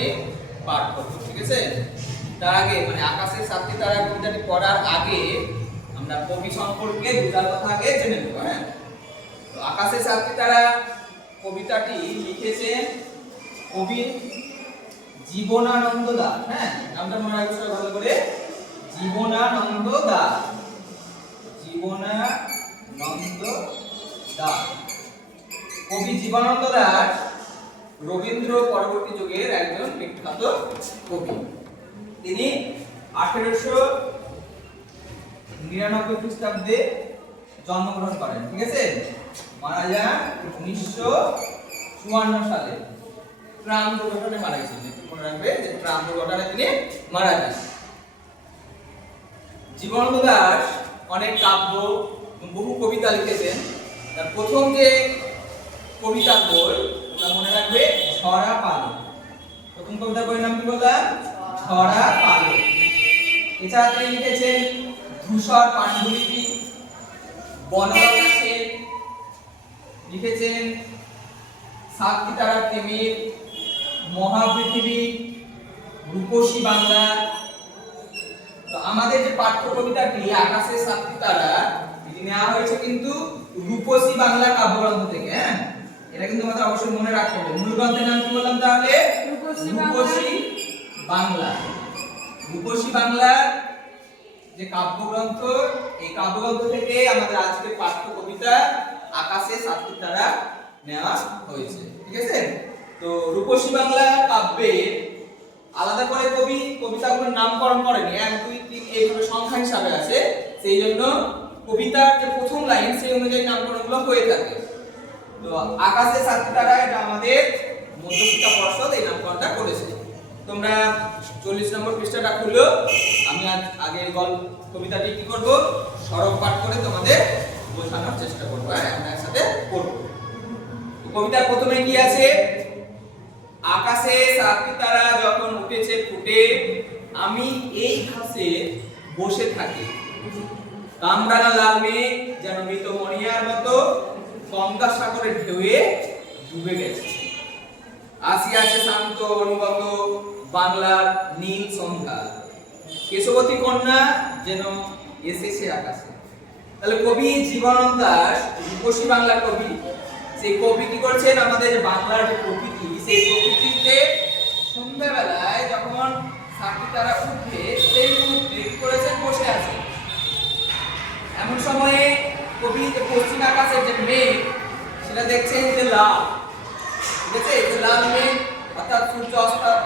আমি পাঠ করব, ঠিক আছে? তার আগে মানে আকাশের সাতটি তারা কবিতাটি পড়ার আগে আমরা কবি সম্পর্কে দুটার কথা আগে জেনে নেব। হ্যাঁ, তো আকাশের সাতটি তারা কবিতাটি লিখেছেন কবি জীবনানন্দ দাশ। হ্যাঁ, নামটা মনে রাখতে ভালো করে, জীবনানন্দ দাশ। জীবনানন্দ দাশ, কবি জীবনানন্দ দাশ রবীন্দ্র পরবর্তী যুগের একজন বিখ্যাত কবি। তিনি 1899 খ্রিস্টাব্দে জন্মগ্রহণ করেন, ঠিক আছে? মারা যান 1954 সালে ট্রাম দুর্ঘটনায় মারা গেছেন। মনে রাখবে যে ট্রাম দুর্ঘটনায় তিনি মারা যান। জীবনানন্দ দাশ অনেক কাব্য, বহু কবিতা লিখেছেন। তার প্রথম যে কবিতার বই মনে রাখবে ঝরা পালক। প্রথম কবিতার বইয়ের নাম কি বললাম? ঝরা পালক। এছাড়া তিনি লিখেছেন ধূসর পাণ্ডুলিপি, বনলতা সেন লিখেছেন সাতটি তারা তিমির, মহাপৃথিবী, রূপসী বাংলা। তো আমাদের যে পাঠ্য কবিতাটি আকাশের সাতটি তারা, এটি নেওয়া হয়েছে কিন্তু রূপসী বাংলা কাব্যগ্রন্থ থেকে। হ্যাঁ, এটা কিন্তু আমাদের অবশ্যই মনে রাখতে হবে। মূল গ্রন্থের নাম কি বললাম তাহলে? রূপসী বাংলা। রূপসী বাংলা যে কাব্যগ্রন্থ, এই কাব্যগ্রন্থ থেকে আমাদের আজকের পাঠ্য কবিতা আকাশে সাতটি তারা নেওয়া হয়েছে, ঠিক আছে? তো রূপসী বাংলা কাব্যে আলাদা করে কবি কবিতাগুলোর নামকরণ করেনি, 1 2 3 এইভাবে সংখ্যা হিসাবে আছে। সেই জন্য কবিতার যে প্রথম লাইন সেই অনুযায়ী নামকরণগুলো হয়ে থাকে। তো আকাশে সাতটি তারা এটা আমাদের মধ্যশিক্ষা পর্ষদ এই নামকরণটা করেছে। তোমরা 40 নম্বর পৃষ্ঠাটা খুললো। আমি আগে কবিতাটি কি করব, সরব পাঠ করে তোমাদের বোঝানোর চেষ্টা করব। আমরা একসাথে পড়ব। কবিতার প্রথমে কি আছে? আকাশে সাতটি তারা যখন উঠেছে ফুটে, আমি এই ঘাসে বসে থাকি। কামরাঙা লাল মেঘ যেন মৃত মণিয়ার মতো গঙ্গা সাগরের ঢেউয়ে ডুবে গেছে। আসিয়াছে শান্ত অনুগত বাংলার নীল সন্ধ্যা, কেশবতী কন্যা যেন এসেছে আকাশে। তাহলে কবি জীবনানন্দ দাশ রূপসী বাংলার কবি। সেই কবি কি করছেন? আমাদের বাংলার যে প্রকৃতি, সেই প্রকৃতিতে সন্ধ্যাবেলায় যখন সাতটি তারা উঠে সেই মুহূর্তে কি করেছেন? বসে আছে। এমন সময়ে কবি যে পশ্চিম আকাশের যে মেঘ সেটা দেখছেন যে লাল, ঠিক আছে? যে লাল মেঘ, অর্থাৎ সূর্য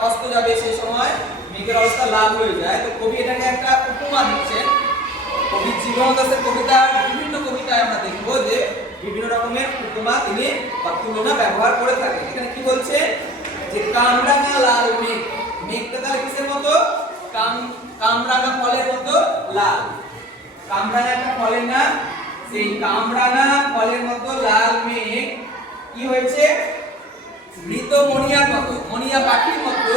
অস্ত যাবে সেই সময় মেঘের অবস্থা লাল হয়ে যায়। তো কবি এটাকে একটা উপমা দিচ্ছেন। কবি জীবনানন্দ দাশের কবিতার বিভিন্ন কবিতায় আমরা দেখব যে বিভিন্ন রকমের উপমা তিনি বা তুলনা ব্যবহার করে থাকেন। এখানে কি বলছে? যে কামরাঙা লাল মেঘ, মেঘটা তাহলে কিসের মতো? কামরাঙা ফলের মতো লাল। কামরাঙা একটা ফলের নাম, সেই কামরাঙা ফলের মতো লাল মেঘ কি হয়েছে? মৃত মণিয়ার মতো, মণিয়া পাখির মতো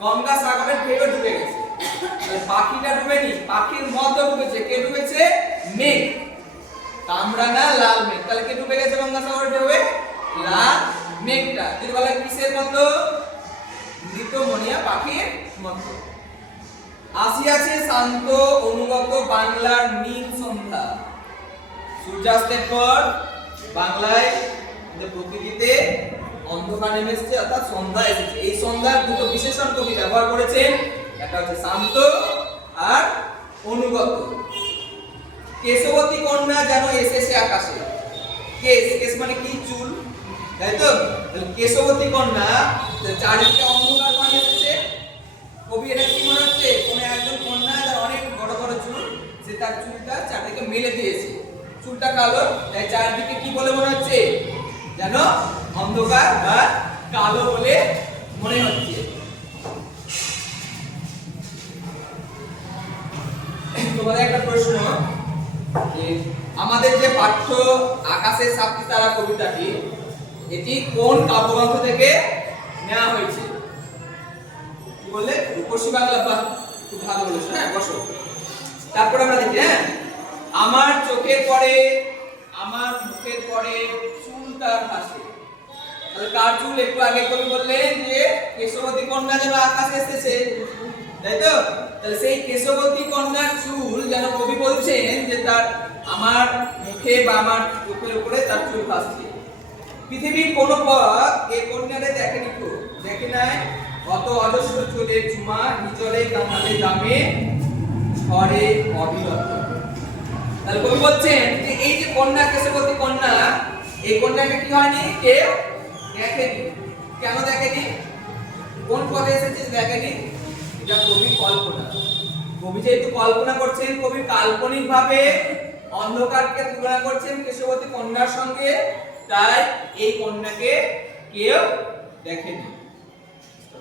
গঙ্গা সাগরের ঢেউয়ে ডুবে গেছে। পাখিটা ডুবেনি, পাখির মতো ডুবেছে। কে ডুবেছে? মেঘ। কামরাঙা লাল মেঘ, তাহলে কে ডুবে গেছে গঙ্গা সাগরের ঢেউয়ে? লাল মেঘটা। যদি বলে কিসের মতো? মৃত মণিয়া পাখির মতো। আসিয়াছে শান্ত অনুগত বাংলার নীল সন্ধ্যা। সূর্যাস্তের পর বাংলায় যে প্রকৃতিতে অন্ধকার নেমে এসেছে, অর্থাৎ সন্ধ্যা এসেছে। এই সন্ধ্যার দুটো বিশেষণ কবি ব্যবহার করেছেন, একটা হচ্ছে শান্ত আর অনুগত। কেশবতী কন্যা যেন এসেছে আকাশে। কেশ, কেশ মানে কি? চুল, তাই তো? কেশবতী কন্যা, চারিদিকে অন্ধকার মানে এসেছে। কবি এটা কি মনে হচ্ছে? কোন একজন কন্যা যার অনেক বড় বড় চুল, সে তার চুলটা চারদিকে মেলে দিয়েছে, চুলটা কালো, তাই চারদিকে কি বলে মনে হচ্ছে? যেন অন্ধকার বা কালো বলে মনে হচ্ছে। তোমাদের একটা প্রশ্ন, যে আমাদের যে পাঠ্য আকাশের সাতটি তারা কবিতাটি, এটি কোন কাব্যগ্রন্থ থেকে নেওয়া হয়েছে? কি বললে? রূপসী বাংলা। বাহ, খুব ভালো বলেছো। হ্যাঁ, বসো। তারপর আমরা দেখি, হ্যাঁ, আমার চোখের পরে, আমার মুখের পরে চুল তার ভাসে। তাহলে কার চুল? একটু আগে কবি বললেন যে কেশবতী কন্যা যেন আকাশে এসেছে, তাই তো? তাহলে সেই কেশবতী কন্যার চুল যেন কবি বলছেন যে তার আমার মুখে বা আমার চোখের উপরে তার চুল ভাসছে। পৃথিবীর কোন পথ এই কন্যারে দেখেনি, তো দেখে নাই। অত অজস্র চুলের ঝুমা নিচলে কামালে দামে ঝরে অবিরত। তাহলে কবি বলছেন যে এই যে কন্যা, কেশবতী কন্যা, এই কন্যাকে কি হয়নি? কেউ দেখেনি। কেন দেখেনি? কোন পথে এসেছে দেখেনি? এটা কবি কল্পনা। কবি যেহেতু কল্পনা করছেন, কবি কাল্পনিক ভাবে অন্ধকারকে তুলনা করছেন কেশবতী কন্যার সঙ্গে, তাই এই কন্যাকে কেউ দেখেনি।